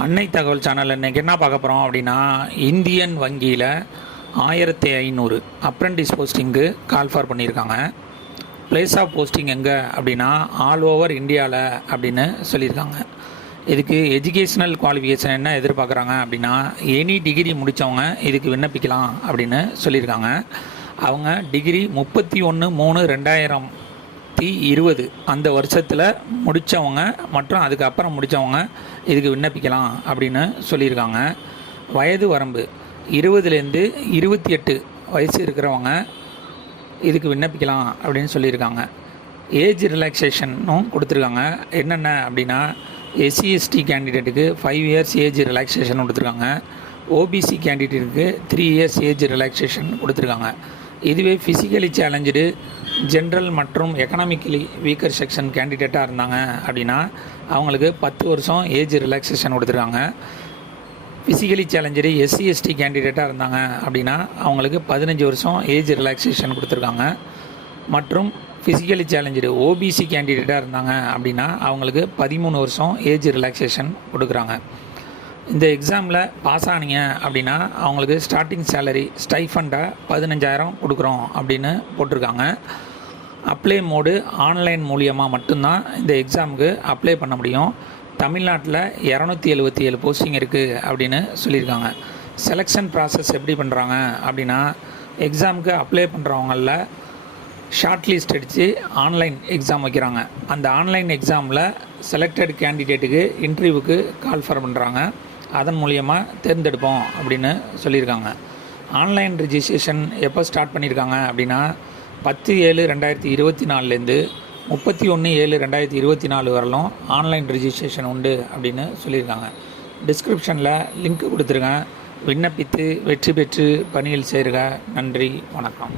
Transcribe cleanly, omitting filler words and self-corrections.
அன்னை தகவல் சேனல் இன்றைக்கி என்ன பார்க்க போகிறோம் அப்படின்னா, இந்தியன் வங்கியில் 1500 அப்ரெண்டிஸ் போஸ்டிங்கு கால்ஃபார் பண்ணியிருக்காங்க. பிளேஸ் ஆஃப் போஸ்டிங் எங்கே அப்படின்னா ஆல் ஓவர் இந்தியாவில் அப்படின்னு சொல்லியிருக்காங்க. இதுக்கு எஜுகேஷ்னல் குவாலிஃபிகேஷன் என்ன எதிர்பார்க்குறாங்க அப்படின்னா, எனி டிகிரி முடித்தவங்க இதுக்கு விண்ணப்பிக்கலாம் அப்படின்னு சொல்லியிருக்காங்க. அவங்க டிகிரி 31/3/2020 அந்த வருஷத்தில் முடித்தவங்க மற்றும் அதுக்கப்புறம் முடித்தவங்க இதுக்கு விண்ணப்பிக்கலாம் அப்படின்னு சொல்லியிருக்காங்க. வயது வரம்பு 20லேருந்து 28 வயசு இருக்கிறவங்க இதுக்கு விண்ணப்பிக்கலாம் அப்படின்னு சொல்லியிருக்காங்க. ஏஜ் ரிலாக்ஸேஷனும் கொடுத்துருக்காங்க. என்னென்ன அப்படின்னா, SC/ST கேண்டிடேட்டுக்கு 5 இயர்ஸ் ஏஜ் ரிலாக்ஸேஷன் கொடுத்துருக்காங்க. OBC கேண்டிடேட்டுக்கு 3 இயர்ஸ் ஏஜ் ரிலாக்ஸேஷன் கொடுத்துருக்காங்க. இதுவே ஃபிசிக்கலி சேலஞ்சு ஜென்ரல் மற்றும் எக்கனாமிக்கலி வீக்கர் செக்ஷன் கேண்டிடேட்டாக இருந்தாங்க அப்படின்னா அவங்களுக்கு 10 வருஷம் ஏஜ் ரிலாக்ஸேஷன் கொடுத்துருக்காங்க. ஃபிசிக்கலி சேலஞ்சு SC/ST கேண்டிடேட்டாக இருந்தாங்க அப்படின்னா அவங்களுக்கு 15 வருஷம் ஏஜ் ரிலாக்ஸேஷன் கொடுத்துருக்காங்க. மற்றும் ஃபிசிக்கலி சேலஞ்சு OBC கேண்டிடேட்டாக இருந்தாங்க அப்படின்னா அவங்களுக்கு 13 வருஷம் ஏஜ் ரிலாக்ஸேஷன் கொடுக்குறாங்க. இந்த எக்ஸாமில் பாஸ் ஆனீங்க அப்படின்னா அவங்களுக்கு ஸ்டார்டிங் சேலரி ஸ்டைஃபண்டாக 15,000 கொடுக்குறோம் அப்படின்னு போட்டிருக்காங்க. அப்ளை மோடு ஆன்லைன் மூலியமாக மட்டும்தான் இந்த எக்ஸாமுக்கு அப்ளை பண்ண முடியும். தமிழ்நாட்டில் 277 போஸ்டிங் இருக்குது அப்படின்னு சொல்லியிருக்காங்க. செலெக்ஷன் ப்ராசஸ் எப்படி பண்ணுறாங்க அப்படின்னா, எக்ஸாமுக்கு அப்ளை பண்ணுறவங்களில் ஷார்ட் லிஸ்ட் அடித்து ஆன்லைன் எக்ஸாம் வைக்கிறாங்க. அந்த ஆன்லைன் எக்ஸாமில் செலக்டட் கேண்டிடேட்டுக்கு இன்டர்வியூவுக்கு கால்ஃபார் பண்ணுறாங்க. அதன் மூலியமாக தேர்ந்தெடுப்போம் அப்படின்னு சொல்லியிருக்காங்க. ஆன்லைன் ரிஜிஸ்ட்ரேஷன் எப்போ ஸ்டார்ட் பண்ணியிருக்காங்க அப்படின்னா 10/7/2024லேருந்து 31/7/2024 வரலும் ஆன்லைன் ரிஜிஸ்ட்ரேஷன் உண்டு அப்படின்னு சொல்லியிருக்காங்க. டிஸ்கிரிப்ஷனில் லிங்க் கொடுத்துருங்க. விண்ணப்பித்து வெற்றி பெற்று பணியில் சேருக. நன்றி, வணக்கம்.